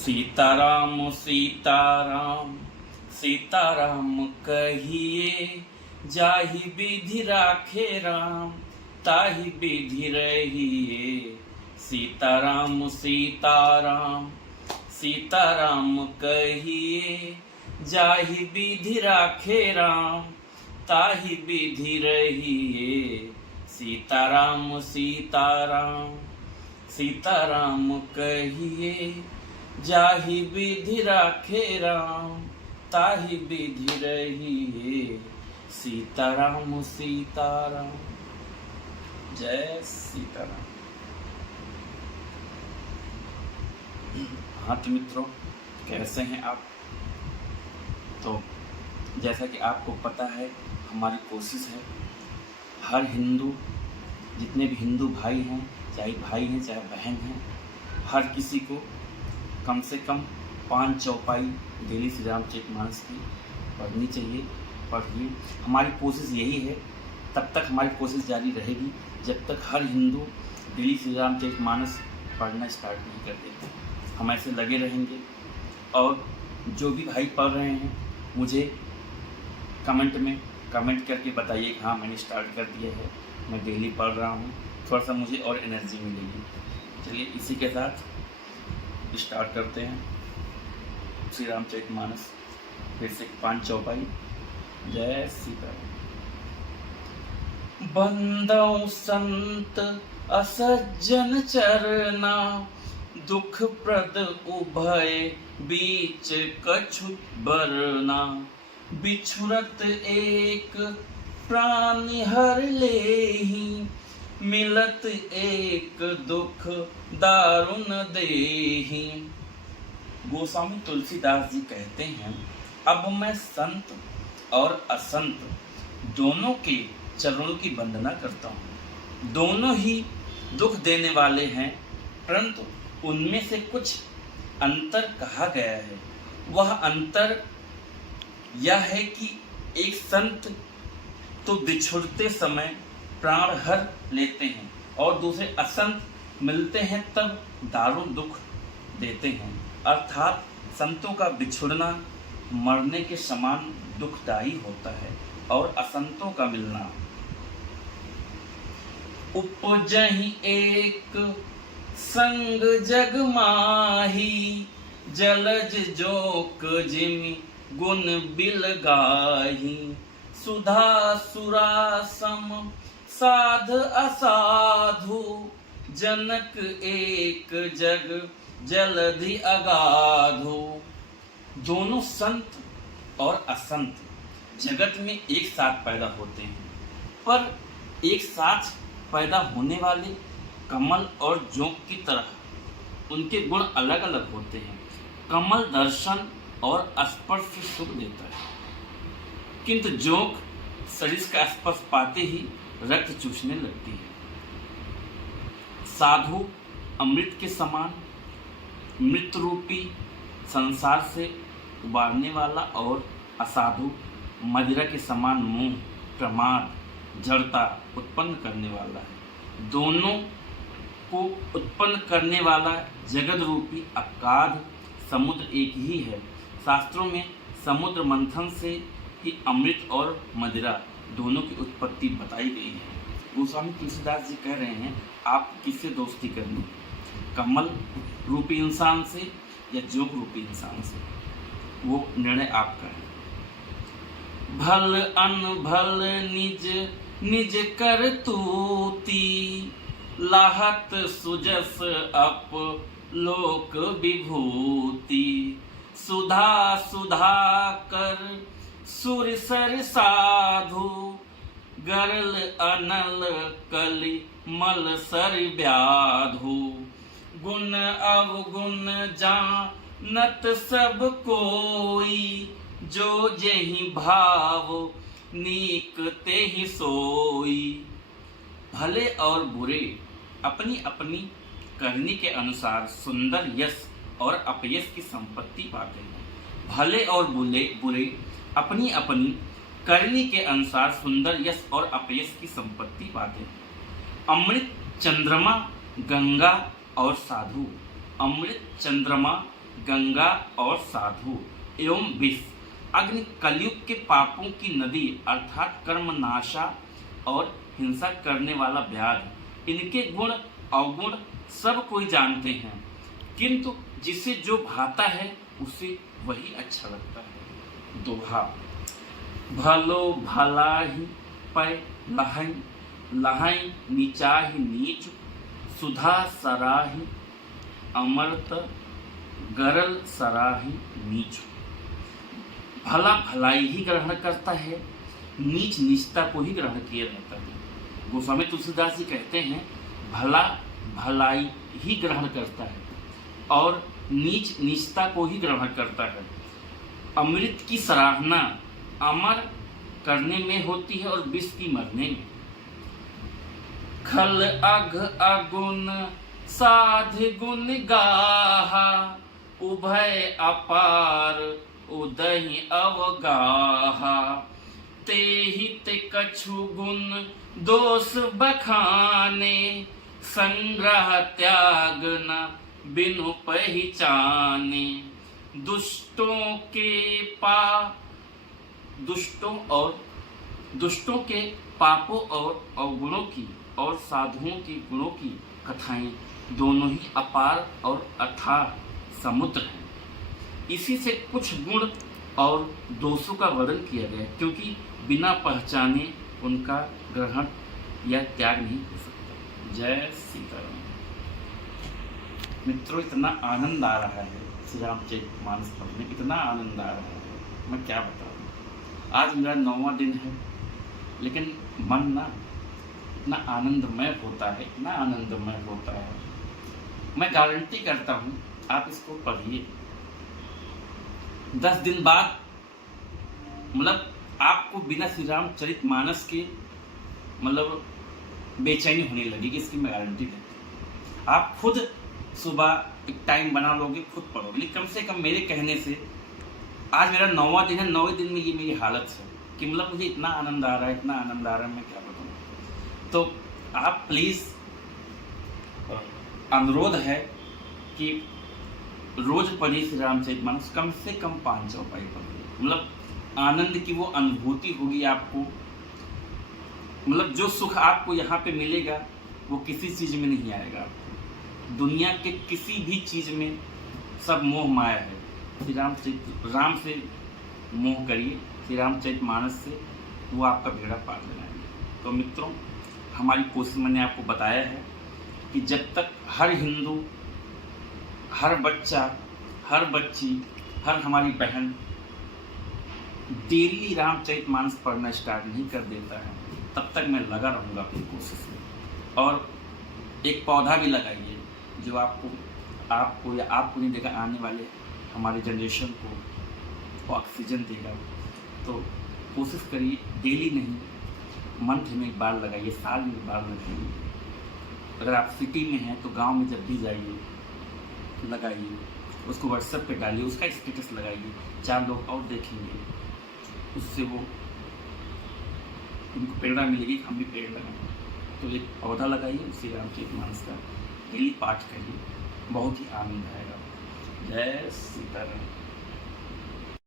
सीताराम सीताराम सीताराम कहिए, जाहि विधि राखे राम ताहि विधि रहिए। सीताराम सीताराम सीताराम कहिए, जाहि विधि राखे राम ताहि विधि रहिए। सीताराम सीताराम सीताराम कहिए, जाहि विधि राखे राम ताहि विधि रहिए। सीताराम सीताराम। जय सीताराम। हाँ तो मित्रों, कैसे हैं आप? तो जैसा कि आपको पता है, हमारी कोशिश है हर हिंदू, जितने भी हिंदू भाई हैं, चाहे भाई हैं चाहे बहन हैं, हर किसी को कम से कम 5 चौपाई डेली श्री रामचरितमानस की पढ़नी चाहिए। पढ़िए। हमारी कोशिश यही है, तब तक हमारी कोशिश जारी रहेगी जब तक हर हिंदू डेली श्री रामचरितमानस पढ़ना स्टार्ट नहीं कर देते। हम ऐसे लगे रहेंगे। और जो भी भाई पढ़ रहे हैं, मुझे कमेंट में कमेंट करके बताइए कि हाँ मैंने स्टार्ट कर दिया है, मैं डेली पढ़ रहा हूँ, थोड़ा सा मुझे और एनर्जी मिलेगी। चलिए इसी के साथ स्टार्ट करते हैं श्री रामचरितमानस, फिर से 5 चौपाई। जय सीताराम। बंदौ संत असज्जन चरना, दुख प्रद उभय बीच कछु बरना। बिछुरत एक प्राणी हर लेहि, मिलत एक दुख दारुण देहि। गोस्वामी तुलसीदास जी कहते हैं, अब मैं संत और असंत दोनों के चरणों की वंदना करता हूँ। दोनों ही दुख देने वाले हैं, परंतु उनमें से कुछ अंतर कहा गया है। वह अंतर यह है कि एक संत तो बिछुड़ते समय प्राण हर लेते हैं, और दूसरे असंत मिलते हैं तब दारुण दुख देते हैं। अर्थात संतों का बिछुड़ना मरने के समान दुखदायी होता है, और असंतों का मिलना। उपजहि एक संग जग माही, जलज जोक जिमि गुण बिल गाही। सुधा सुरा सम साध असाधु, जनक एक जग जलधि अगाधु। दोनों संत और असंत जगत में एक साथ पैदा होते हैं, पर एक साथ पैदा होने वाले कमल और जोंक की तरह उनके गुण अलग अलग होते हैं। कमल दर्शन और स्पर्श सुख देता है, किंतु जोंक शरीर का स्पर्श पाते ही रक्त चूसने लगती है। साधु अमृत के समान मृत रूपी संसार से उबारने वाला, और असाधु मदिरा के समान मोह, प्रमाद, जड़ता उत्पन्न करने वाला है। दोनों को उत्पन्न करने वाला जगत रूपी अगाध समुद्र एक ही है। शास्त्रों में समुद्र मंथन से ही अमृत और मदिरा दोनों की उत्पत्ति बताई गई है। गोस्वामी तुलसीदास जी कह रहे हैं, आप किससे दोस्ती करनी, कमल रूपी इंसान से या जोग रूपी इंसान से, वो निर्णय आपका है। भल अनभल निज निज कर तूती, लाहत सुजस अप लोक विभूति। सुधा सुधा कर सुर सर साधु, गरल अनल कलि मल सर व्याधु। गुण अवगुण जानत सब कोई, जो जेहि भाव नीक तेहि सोई। भले और बुरे अपनी अपनी करनी के अनुसार सुंदर यश और अपयश की संपत्ति पाते हैं। भले और बुरे अपनी अपनी करनी के अनुसार सुंदर यश और अपयश की संपत्ति पाते हैं। अमृत चंद्रमा गंगा और साधु, अमृत चंद्रमा गंगा और साधु एवं विष अग्नि कलयुग के पापों की नदी अर्थात कर्म नाशा और हिंसा करने वाला व्याध। इनके गुण अवगुण सब कोई जानते हैं, किंतु जिसे जो भाता है उसे वही अच्छा लगता है। दोहा। भलो भला ही पै लहई, लहई नीचाहि नीच, सुधा सराही अमृत गरल सराही नीच। भला भलाई ही ग्रहण करता है, नीच नीचता को ही ग्रहण किया जाता है। गोस्वामी तुलसीदास जी कहते हैं भला भलाई ही ग्रहण करता है और नीच नीचता को ही ग्रहण करता है। अमृत की सराहना अमर करने में होती है और विष की मरने में। खल अघ अगुण साध गुण गाहा, उभय अपार उदहि अवगाहा। तेहि ते कछु गुण दोष बखाने, संग्रह त्याग न बिनु पहचाने। दुष्टों के पापों और अवगुणों की और साधुओं के गुणों की कथाएं दोनों ही अपार और अथाह समुद्र हैं। इसी से कुछ गुण और दोषों का वर्णन किया गया, क्योंकि बिना पहचाने उनका ग्रहण या त्याग नहीं हो सकता। जय सीताराम। मित्रों, इतना आनंद आ रहा है श्री रामचरितमानस पढ़ने, इतना आनंद आ रहा है मैं क्या बताऊँ। आज मेरा 9वां दिन है, लेकिन मन ना इतना आनंदमय होता है, इतना आनंदमय होता है। मैं गारंटी करता हूँ, आप इसको पढ़िए, 10 दिन बाद मतलब आपको बिना श्री रामचरितमानस के मतलब बेचैनी होने लगेगी, इसकी मैं गारंटी देता हूँ। आप खुद सुबह एक टाइम बना लोगे, खुद पढ़ोगे। लेकिन कम से कम मेरे कहने से आज मेरा 9वां दिन है, 9वें दिन में ये मेरी हालत है कि मतलब मुझे इतना आनंद आ रहा है, इतना आनंद आ रहा है, मैं क्या बताऊँ। तो आप प्लीज़, अनुरोध है कि रोज पढ़िए श्री रामचरितमानस, कम से कम 5 चौपाई पढ़िए। मतलब आनंद की वो अनुभूति होगी आपको, मतलब जो सुख आपको यहाँ पे मिलेगा वो किसी चीज़ में नहीं आएगा आपको। दुनिया के किसी भी चीज़ में सब मोह माया है। श्री राम से मोह करिए, श्री रामचरितमानस से वो आपका बेड़ा पार लगाएंगे। तो मित्रों, हमारी कोशिश मैंने आपको बताया है कि जब तक हर हिंदू, हर बच्चा, हर बच्ची, हर हमारी बहन डेली रामचरितमानस पढ़ना स्टार्ट नहीं कर देता है, तब तक मैं लगा रहूँगा अपनी कोशिश में। और एक पौधा भी लगाइए जो आपको या आपको नहीं देगा, आने वाले हमारे जनरेशन को ऑक्सीजन देगा। तो कोशिश करिए, डेली नहीं, मंथ में एक बार लगाइए, साल में एक बार लगाइए। अगर आप सिटी में हैं तो गांव में जब भी जाइए लगाइए, उसको व्हाट्सएप पे डालिए, उसका स्टेटस लगाइए, 4 लोग और देखेंगे, उससे वो उनको प्रेरणा मिलेगी, हम भी पेड़ लगाएं। तो एक पौधा लगाइए, श्री रामचरितमानस का डेली पाठ करिए, बहुत ही आनंद आएगा। जय सीताराम।